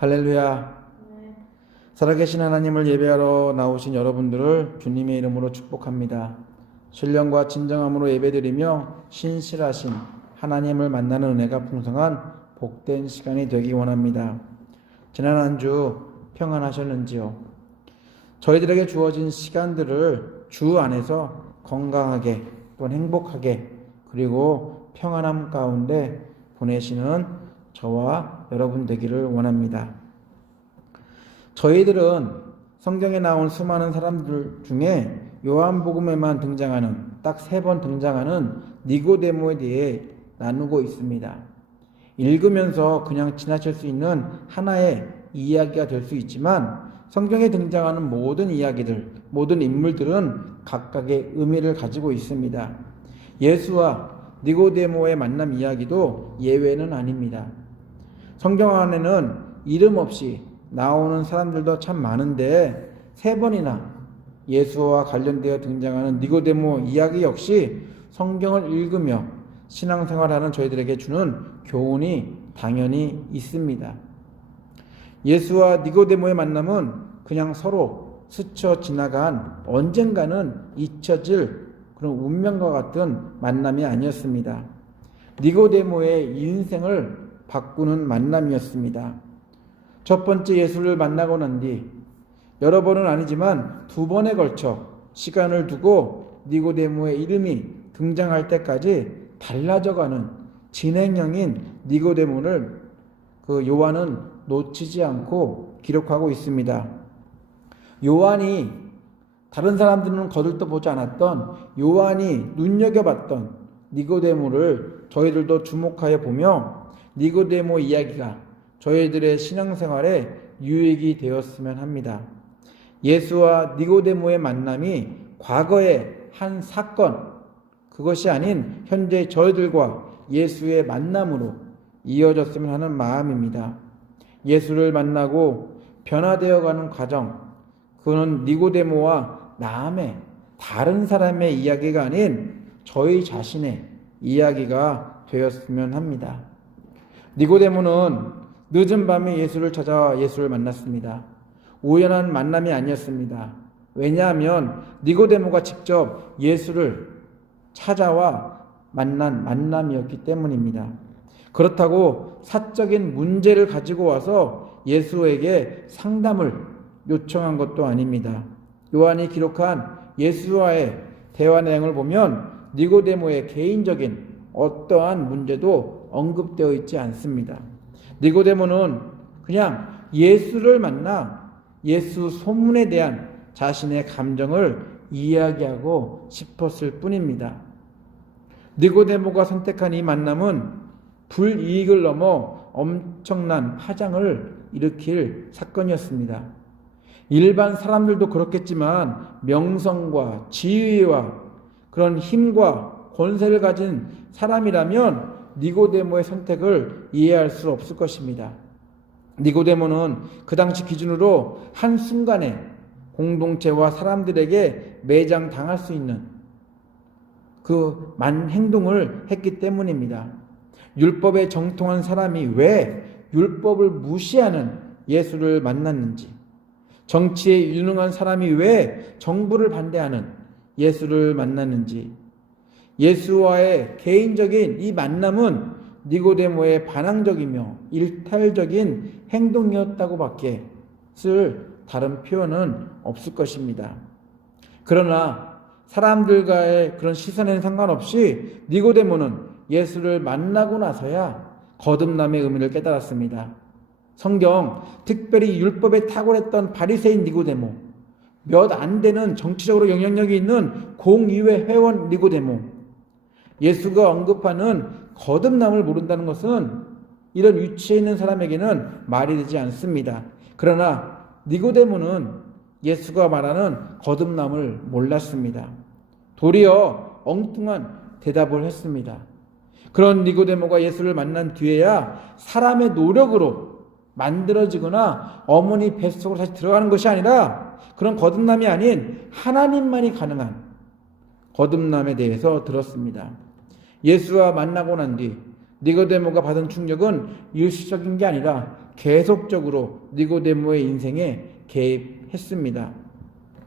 할렐루야. 살아계신 하나님을 예배하러 나오신 여러분들을 주님의 이름으로 축복합니다. 신령과 진정함으로 예배드리며 신실하신 하나님을 만나는 은혜가 풍성한 복된 시간이 되기 원합니다. 지난 한 주 평안하셨는지요? 저희들에게 주어진 시간들을 주 안에서 건강하게 또 행복하게 그리고 평안함 가운데 보내시는 저와 여러분 되기를 원합니다. 저희들은 성경에 나온 수많은 사람들 중에 요한복음에만 등장하는 딱 3번 등장하는 니고데모에 대해 나누고 있습니다. 읽으면서 그냥 지나칠 수 있는 하나의 이야기가 될 수 있지만 성경에 등장하는 모든 이야기들, 모든 인물들은 각각의 의미를 가지고 있습니다. 예수와 니고데모의 만남 이야기도 예외는 아닙니다. 성경 안에는 이름 없이 나오는 사람들도 참 많은데 3번이나 예수와 관련되어 등장하는 니고데모 이야기 역시 성경을 읽으며 신앙생활하는 저희들에게 주는 교훈이 당연히 있습니다. 예수와 니고데모의 만남은 그냥 서로 스쳐 지나간 언젠가는 잊혀질 그런 운명과 같은 만남이 아니었습니다. 니고데모의 인생을 바꾸는 만남이었습니다. 첫 번째 예수를 만나고 난 뒤 여러 번은 아니지만 2번에 걸쳐 시간을 두고 니고데모의 이름이 등장할 때까지 달라져가는 진행형인 니고데모를 요한은 놓치지 않고 기록하고 있습니다. 요한이 다른 사람들은 거들떠보지 않았던 요한이 눈여겨봤던 니고데모를 저희들도 주목하여 보며 니고데모 이야기가 저희들의 신앙생활에 유익이 되었으면 합니다. 예수와 니고데모의 만남이 과거의 한 사건, 그것이 아닌 현재 저희들과 예수의 만남으로 이어졌으면 하는 마음입니다. 예수를 만나고 변화되어가는 과정, 그는 니고데모와 남의 다른 사람의 이야기가 아닌 저희 자신의 이야기가 되었으면 합니다. 니고데모는 늦은 밤에 예수를 찾아와 예수를 만났습니다. 우연한 만남이 아니었습니다. 왜냐하면 니고데모가 직접 예수를 찾아와 만난 만남이었기 때문입니다. 그렇다고 사적인 문제를 가지고 와서 예수에게 상담을 요청한 것도 아닙니다. 요한이 기록한 예수와의 대화 내용을 보면 니고데모의 개인적인 어떠한 문제도 언급되어 있지 않습니다. 니고데모는 그냥 예수를 만나 예수 소문에 대한 자신의 감정을 이야기하고 싶었을 뿐입니다. 니고데모가 선택한 이 만남은 불이익을 넘어 엄청난 파장을 일으킬 사건이었습니다. 일반 사람들도 그렇겠지만 명성과 지위와 그런 힘과 권세를 가진 사람이라면 니고데모의 선택을 이해할 수 없을 것입니다. 니고데모는 그 당시 기준으로 한순간에 공동체와 사람들에게 매장당할 수 있는 그 행동을 했기 때문입니다. 율법에 정통한 사람이 왜 율법을 무시하는 예수를 만났는지, 정치에 유능한 사람이 왜 정부를 반대하는 예수를 만났는지, 예수와의 개인적인 이 만남은 니고데모의 반항적이며 일탈적인 행동이었다고 밖에 쓸 다른 표현은 없을 것입니다. 그러나 사람들과의 그런 시선에는 상관없이 니고데모는 예수를 만나고 나서야 거듭남의 의미를 깨달았습니다. 성경, 특별히 율법에 탁월했던 바리새인 니고데모, 몇 안 되는 정치적으로 영향력이 있는 공의회 회원 니고데모, 예수가 언급하는 거듭남을 모른다는 것은 이런 위치에 있는 사람에게는 말이 되지 않습니다. 그러나 니고데모는 예수가 말하는 거듭남을 몰랐습니다. 도리어 엉뚱한 대답을 했습니다. 그런 니고데모가 예수를 만난 뒤에야 사람의 노력으로 만들어지거나 어머니 뱃속으로 다시 들어가는 것이 아니라 그런 거듭남이 아닌 하나님만이 가능한 거듭남에 대해서 들었습니다. 예수와 만나고 난 뒤 니고데모가 받은 충격은 일시적인 게 아니라 계속적으로 니고데모의 인생에 개입했습니다.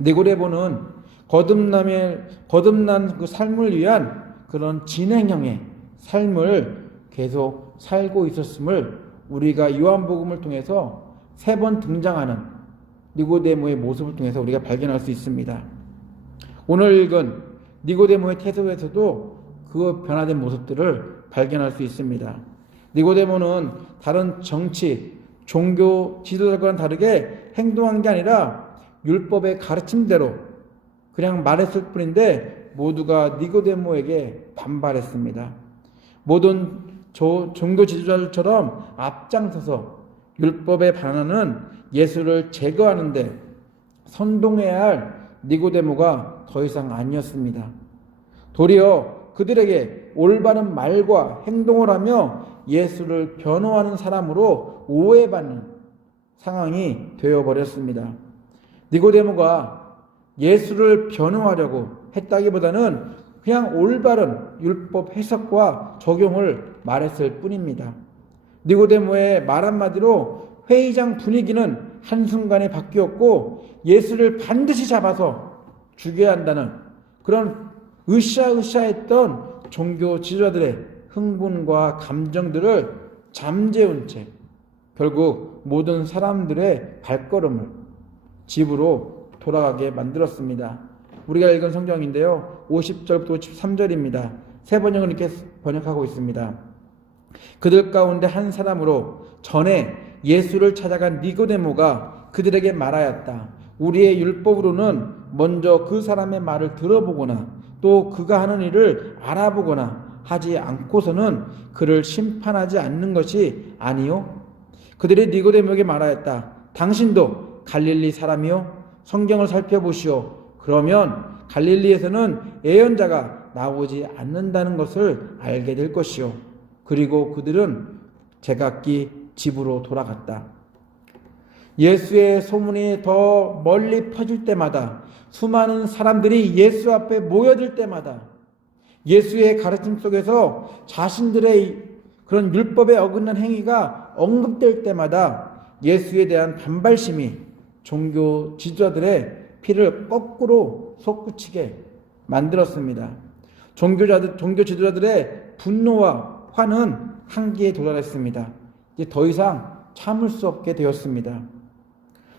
니고데모는 거듭난 그 삶을 위한 그런 진행형의 삶을 계속 살고 있었음을 우리가 요한복음을 통해서 3번 등장하는 니고데모의 모습을 통해서 우리가 발견할 수 있습니다. 오늘 읽은 니고데모의 태도에서도 그 변화된 모습들을 발견할 수 있습니다. 니고데모는 다른 정치, 종교 지도자들과는 다르게 행동한 게 아니라 율법의 가르침대로 그냥 말했을 뿐인데 모두가 니고데모에게 반발했습니다. 모든 종교 지도자들처럼 앞장서서 율법에 반하는 예수를 제거하는데 선동해야 할 니고데모가 더 이상 아니었습니다. 도리어 그들에게 올바른 말과 행동을 하며 예수를 변호하는 사람으로 오해받는 상황이 되어버렸습니다. 니고데모가 예수를 변호하려고 했다기보다는 그냥 올바른 율법 해석과 적용을 말했을 뿐입니다. 니고데모의 말 한마디로 회의장 분위기는 한순간에 바뀌었고 예수를 반드시 잡아서 죽여야 한다는 그런 으쌰으쌰했던 종교 지도자들의 흥분과 감정들을 잠재운 채 결국 모든 사람들의 발걸음을 집으로 돌아가게 만들었습니다. 우리가 읽은 성경인데요. 50절부터 53절입니다. 세 번역을 이렇게 번역하고 있습니다. 그들 가운데 한 사람으로 전에 예수를 찾아간 니고데모가 그들에게 말하였다. 우리의 율법으로는 먼저 그 사람의 말을 들어보거나 또 그가 하는 일을 알아보거나 하지 않고서는 그를 심판하지 않는 것이 아니요? 그들이 니고데모에게 말하였다. 당신도 갈릴리 사람이요? 성경을 살펴보시오. 그러면 갈릴리에서는 예언자가 나오지 않는다는 것을 알게 될 것이요. 그리고 그들은 제각기 집으로 돌아갔다. 예수의 소문이 더 멀리 퍼질 때마다 수많은 사람들이 예수 앞에 모여들 때마다 예수의 가르침 속에서 자신들의 그런 율법에 어긋난 행위가 언급될 때마다 예수에 대한 반발심이 종교 지도자들의 피를 거꾸로 솟구치게 만들었습니다. 종교 지도자들의 분노와 화는 한계에 도달했습니다. 이제 더 이상 참을 수 없게 되었습니다.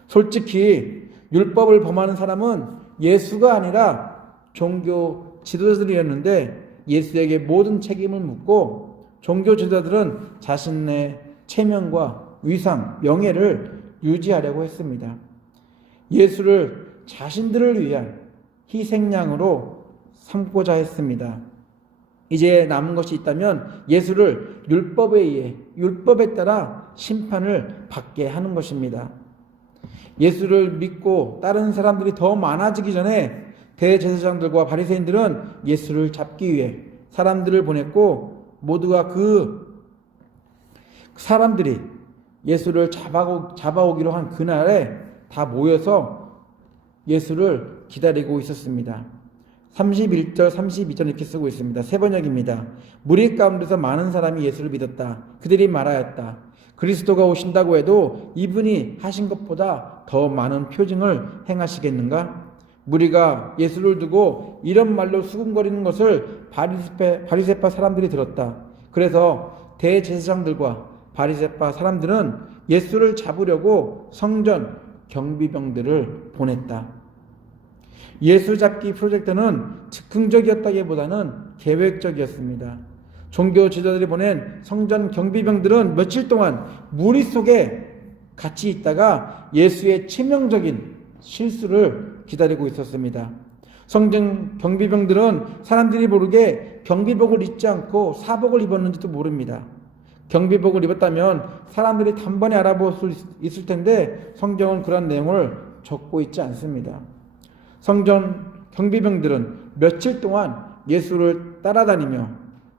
솔직히 율법을 범하는 사람은 예수가 아니라 종교 지도자들이었는데 예수에게 모든 책임을 묻고 종교 지도자들은 자신의 체면과 위상, 명예를 유지하려고 했습니다. 예수를 자신들을 위한 희생양으로 삼고자 했습니다. 이제 남은 것이 있다면 예수를 율법에 의해 율법에 따라 심판을 받게 하는 것입니다. 예수를 믿고 따르는 사람들이 더 많아지기 전에 대제사장들과 바리새인들은 예수를 잡기 위해 사람들을 보냈고 모두가 그 사람들이 예수를 잡아오기로 한 그날에 다 모여서 예수를 기다리고 있었습니다. 31절, 32절 이렇게 쓰고 있습니다. 세 번역입니다. 무리 가운데서 많은 사람이 예수를 믿었다. 그들이 말하였다. 그리스도가 오신다고 해도 이분이 하신 것보다 더 많은 표징을 행하시겠는가? 무리가 예수를 두고 이런 말로 수군거리는 것을 바리새파 사람들이 들었다. 그래서 대제사장들과 바리새파 사람들은 예수를 잡으려고 성전 경비병들을 보냈다. 예수 잡기 프로젝트는 즉흥적이었다기보다는 계획적이었습니다. 종교 지도자들이 보낸 성전 경비병들은 며칠 동안 무리 속에 같이 있다가 예수의 치명적인 실수를 기다리고 있었습니다. 성전 경비병들은 사람들이 모르게 경비복을 입지 않고 사복을 입었는지도 모릅니다. 경비복을 입었다면 사람들이 단번에 알아볼 수 있을 텐데 성경은 그런 내용을 적고 있지 않습니다. 성전 경비병들은 며칠 동안 예수를 따라다니며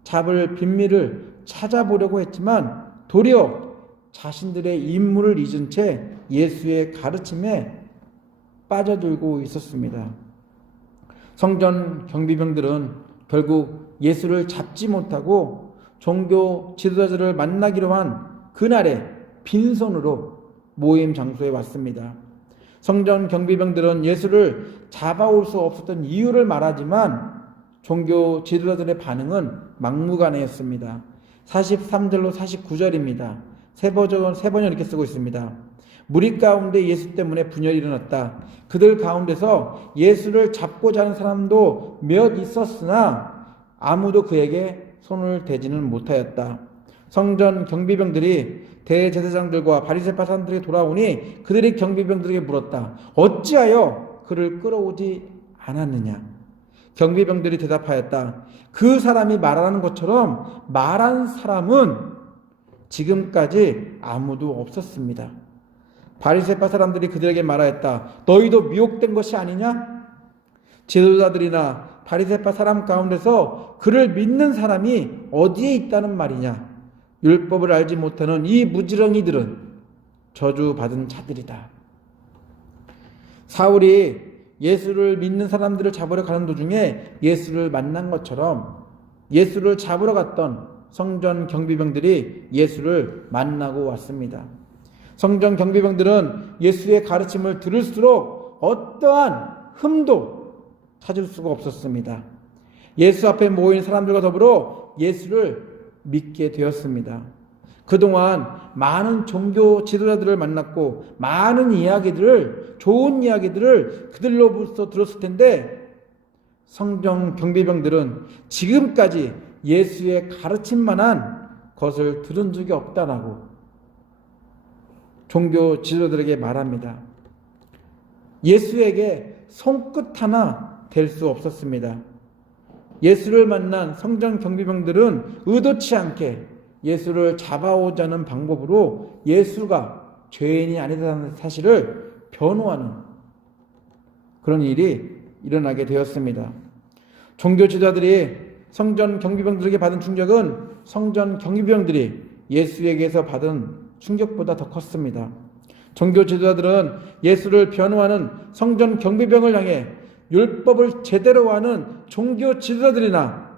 잡을 빈미를 찾아보려고 했지만 도리어 자신들의 임무를 잊은 채 예수의 가르침에 빠져들고 있었습니다. 성전 경비병들은 결국 예수를 잡지 못하고 종교 지도자들을 만나기로 한 그날에 빈손으로 모임 장소에 왔습니다. 성전 경비병들은 예수를 잡아올 수 없었던 이유를 말하지만 종교 지도자들의 반응은 막무가내였습니다. 43절로 49절입니다. 세 번을 이렇게 쓰고 있습니다. 무리 가운데 예수 때문에 분열이 일어났다. 그들 가운데서 예수를 잡고자 하는 사람도 몇 있었으나 아무도 그에게 손을 대지는 못하였다. 성전 경비병들이 대제사장들과 바리새파 사람들이 돌아오니 그들이 경비병들에게 물었다. 어찌하여 그를 끌어오지 않았느냐? 경비병들이 대답하였다. 그 사람이 말하는 것처럼 말한 사람은 지금까지 아무도 없었습니다. 바리새파 사람들이 그들에게 말하였다. 너희도 미혹된 것이 아니냐? 지도자들이나 바리새파 사람 가운데서 그를 믿는 사람이 어디에 있다는 말이냐? 율법을 알지 못하는 이 무지렁이들은 저주받은 자들이다. 사울이 예수를 믿는 사람들을 잡으러 가는 도중에 예수를 만난 것처럼 예수를 잡으러 갔던 성전 경비병들이 예수를 만나고 왔습니다. 성전 경비병들은 예수의 가르침을 들을수록 어떠한 흠도 찾을 수가 없었습니다. 예수 앞에 모인 사람들과 더불어 예수를 믿게 되었습니다. 그동안 많은 종교 지도자들을 만났고 많은 이야기들을, 좋은 이야기들을 그들로부터 들었을 텐데 성전 경비병들은 지금까지 예수의 가르침만한 것을 들은 적이 없다라고 종교 지도자들에게 말합니다. 예수에게 손끝 하나 댈 수 없었습니다. 예수를 만난 성전 경비병들은 의도치 않게 예수를 잡아오자는 방법으로 예수가 죄인이 아니다라는 사실을 변호하는 그런 일이 일어나게 되었습니다. 종교 지도자들이 성전 경비병들에게 받은 충격은 성전 경비병들이 예수에게서 받은 충격보다 더 컸습니다. 종교 지도자들은 예수를 변호하는 성전 경비병을 향해 율법을 제대로 아는 종교 지도자들이나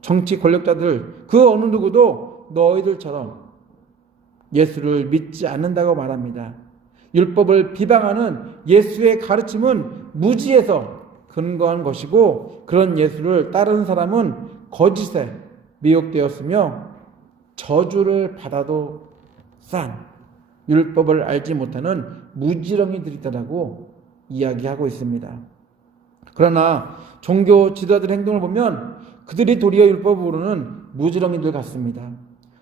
정치 권력자들 그 어느 누구도 너희들처럼 예수를 믿지 않는다고 말합니다. 율법을 비방하는 예수의 가르침은 무지에서 근거한 것이고 그런 예수를 따르는 사람은 거짓에 미혹되었으며 저주를 받아도 싼 율법을 알지 못하는 무지렁이들이다라고 이야기하고 있습니다. 그러나 종교 지도자들의 행동을 보면 그들이 도리어 율법을 모르는 무지렁이들 같습니다.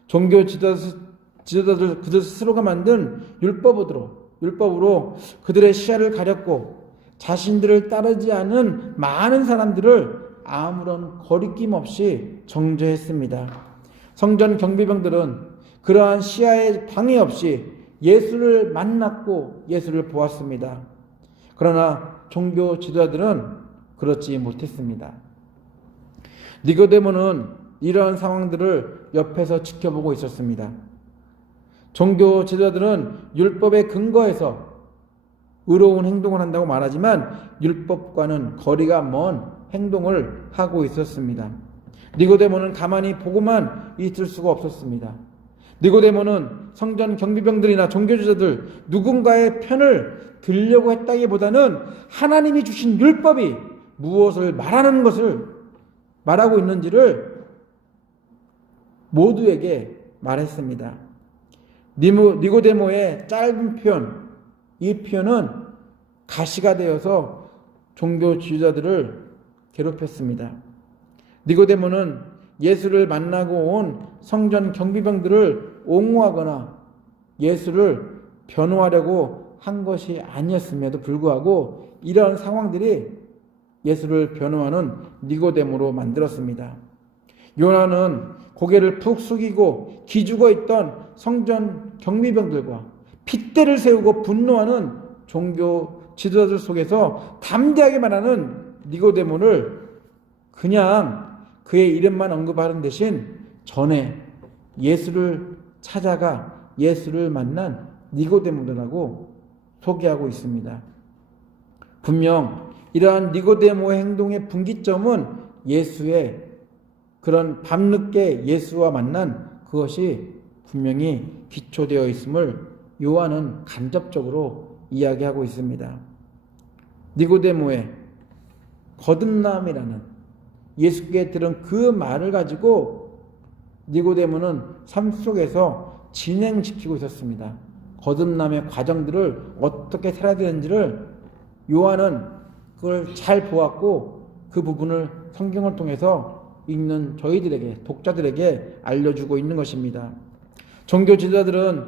종교 지도자들 그들 스스로가 만든 율법으로 그들의 시야를 가렸고 자신들을 따르지 않은 많은 사람들을 아무런 거리낌 없이 정죄했습니다. 성전 경비병들은 그러한 시야에 방해 없이 예수를 만났고 예수를 보았습니다. 그러나 종교 지도자들은 그렇지 못했습니다. 니고데모는 이러한 상황들을 옆에서 지켜보고 있었습니다. 종교 지도자들은 율법에 근거해서 의로운 행동을 한다고 말하지만 율법과는 거리가 먼 행동을 하고 있었습니다. 니고데모는 가만히 보고만 있을 수가 없었습니다. 니고데모는 성전 경비병들이나 종교지도자들 누군가의 편을 들려고 했다기보다는 하나님이 주신 율법이 무엇을 말하는 것을 말하고 있는지를 모두에게 말했습니다. 니고데모의 짧은 표현, 이 표현은 가시가 되어서 종교 지도자들을 괴롭혔습니다. 니고데모는 예수를 만나고 온 성전 경비병들을 옹호하거나 예수를 변호하려고 한 것이 아니었음에도 불구하고 이러한 상황들이 예수를 변호하는 니고데모로 만들었습니다. 요나는 고개를 푹 숙이고 기죽어 있던 성전 경비병들과 핏대를 세우고 분노하는 종교 지도자들 속에서 담대하게 말하는 니고데모를 그냥 그의 이름만 언급하는 대신 전에 예수를 찾아가 예수를 만난 니고데모라고 소개하고 있습니다. 분명 이러한 니고데모의 행동의 분기점은 예수의 그런 밤늦게 예수와 만난 그것이 분명히 기초되어 있음을 요한은 간접적으로 이야기하고 있습니다. 니고데모의 거듭남이라는 예수께 들은 그 말을 가지고 니고데모는 삶 속에서 진행시키고 있었습니다. 거듭남의 과정들을 어떻게 살아야 되는지를 요한은 그걸 잘 보았고 그 부분을 성경을 통해서 읽는 저희들에게, 독자들에게 알려주고 있는 것입니다. 종교 지도자들은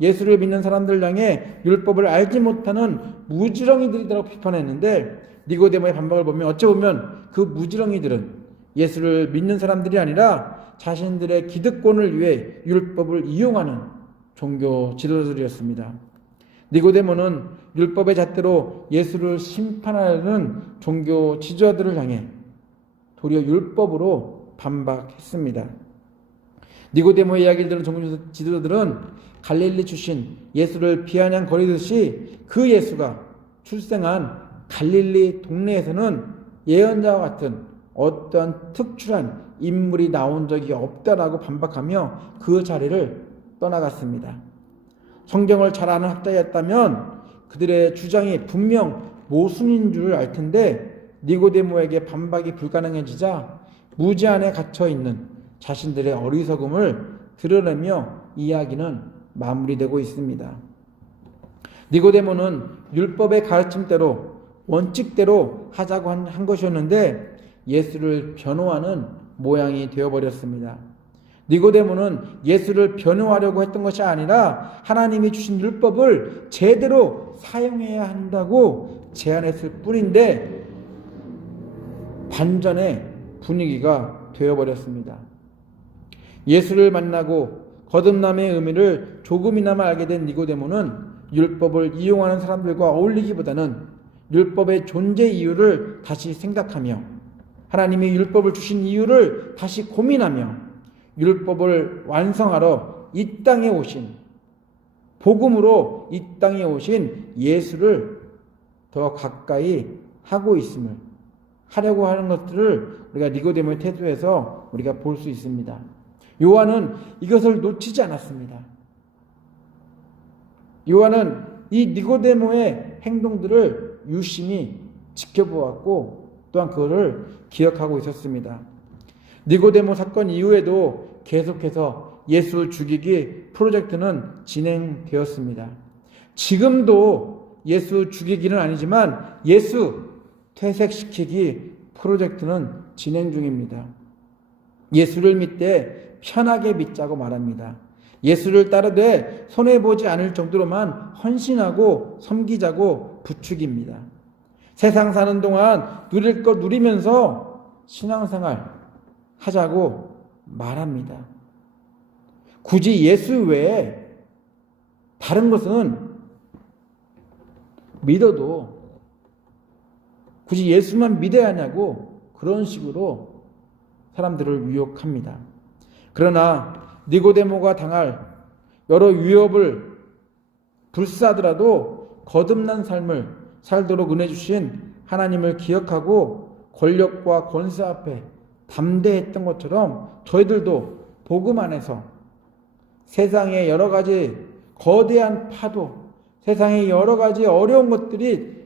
예수를 믿는 사람들 향해 율법을 알지 못하는 무지렁이들이라고 비판했는데 니고데모의 반박을 보면 어찌 보면 그 무지렁이들은 예수를 믿는 사람들이 아니라 자신들의 기득권을 위해 율법을 이용하는 종교 지도자들이었습니다. 니고데모는 율법의 잣대로 예수를 심판하려는 종교 지도자들을 향해 도리어 율법으로 반박했습니다. 니고데모의 이야기를 들은 종교 지도자들은 갈릴리 출신 예수를 비아냥거리듯이 그 예수가 출생한 갈릴리 동네에서는 예언자와 같은 어떠한 특출한 인물이 나온 적이 없다라고 반박하며 그 자리를 떠나갔습니다. 성경을 잘 아는 학자였다면 그들의 주장이 분명 모순인 줄 알 텐데 니고데모에게 반박이 불가능해지자 무지 안에 갇혀있는 자신들의 어리석음을 드러내며 이야기는 마무리되고 있습니다. 니고데모는 율법의 가르침대로 원칙대로 하자고 한 것이었는데 예수를 변호하는 모양이 되어버렸습니다. 니고데모는 예수를 변호하려고 했던 것이 아니라 하나님이 주신 율법을 제대로 사용해야 한다고 제안했을 뿐인데 반전의 분위기가 되어버렸습니다. 예수를 만나고 거듭남의 의미를 조금이나마 알게 된 니고데모는 율법을 이용하는 사람들과 어울리기보다는 율법의 존재 이유를 다시 생각하며 하나님이 율법을 주신 이유를 다시 고민하며 율법을 완성하러 이 땅에 오신 복음으로 이 땅에 오신 예수를 더 가까이 하려고 하는 것들을 우리가 니고데모의 태도에서 우리가 볼 수 있습니다. 요한은 이것을 놓치지 않았습니다. 요한은 이 니고데모의 행동들을 유심히 지켜보았고 또한 그것을 기억하고 있었습니다. 니고데모 사건 이후에도 계속해서 예수 죽이기 프로젝트는 진행되었습니다. 지금도 예수 죽이기는 아니지만 예수 퇴색시키기 프로젝트는 진행 중입니다. 예수를 믿되 편하게 믿자고 말합니다. 예수를 따르되 손해보지 않을 정도로만 헌신하고 섬기자고 부추깁니다. 세상 사는 동안 누릴 것 누리면서 신앙생활 하자고 말합니다. 굳이 예수 외에 다른 것은 믿어도 굳이 예수만 믿어야 하냐고 그런 식으로 사람들을 유혹합니다. 그러나 니고데모가 당할 여러 위협을 불사하더라도 거듭난 삶을 살도록 은혜 주신 하나님을 기억하고 권력과 권세 앞에 담대했던 것처럼 저희들도 복음 안에서 세상의 여러 가지 거대한 파도, 세상의 여러 가지 어려운 것들이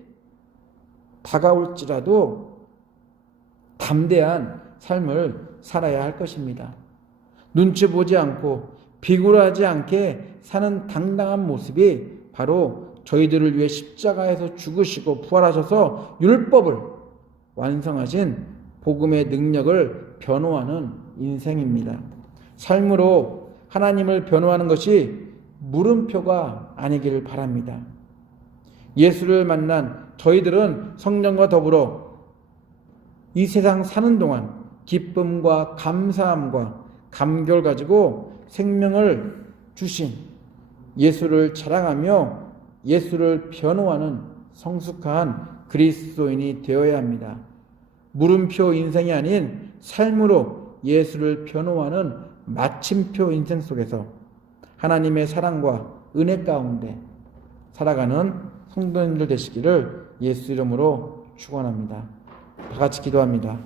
다가올지라도 담대한 삶을 살아야 할 것입니다. 눈치 보지 않고 비굴하지 않게 사는 당당한 모습이 바로 저희들을 위해 십자가에서 죽으시고 부활하셔서 율법을 완성하신 복음의 능력을 변호하는 인생입니다. 삶으로 하나님을 변호하는 것이 물음표가 아니기를 바랍니다. 예수를 만난 저희들은 성령과 더불어 이 세상 사는 동안 기쁨과 감사함과 감격을 가지고 생명을 주신 예수를 자랑하며 예수를 변호하는 성숙한 그리스도인이 되어야 합니다. 물음표 인생이 아닌 삶으로 예수를 변호하는 마침표 인생 속에서 하나님의 사랑과 은혜 가운데 살아가는 성도님들 되시기를 예수 이름으로 축원합니다. 다 같이 기도합니다.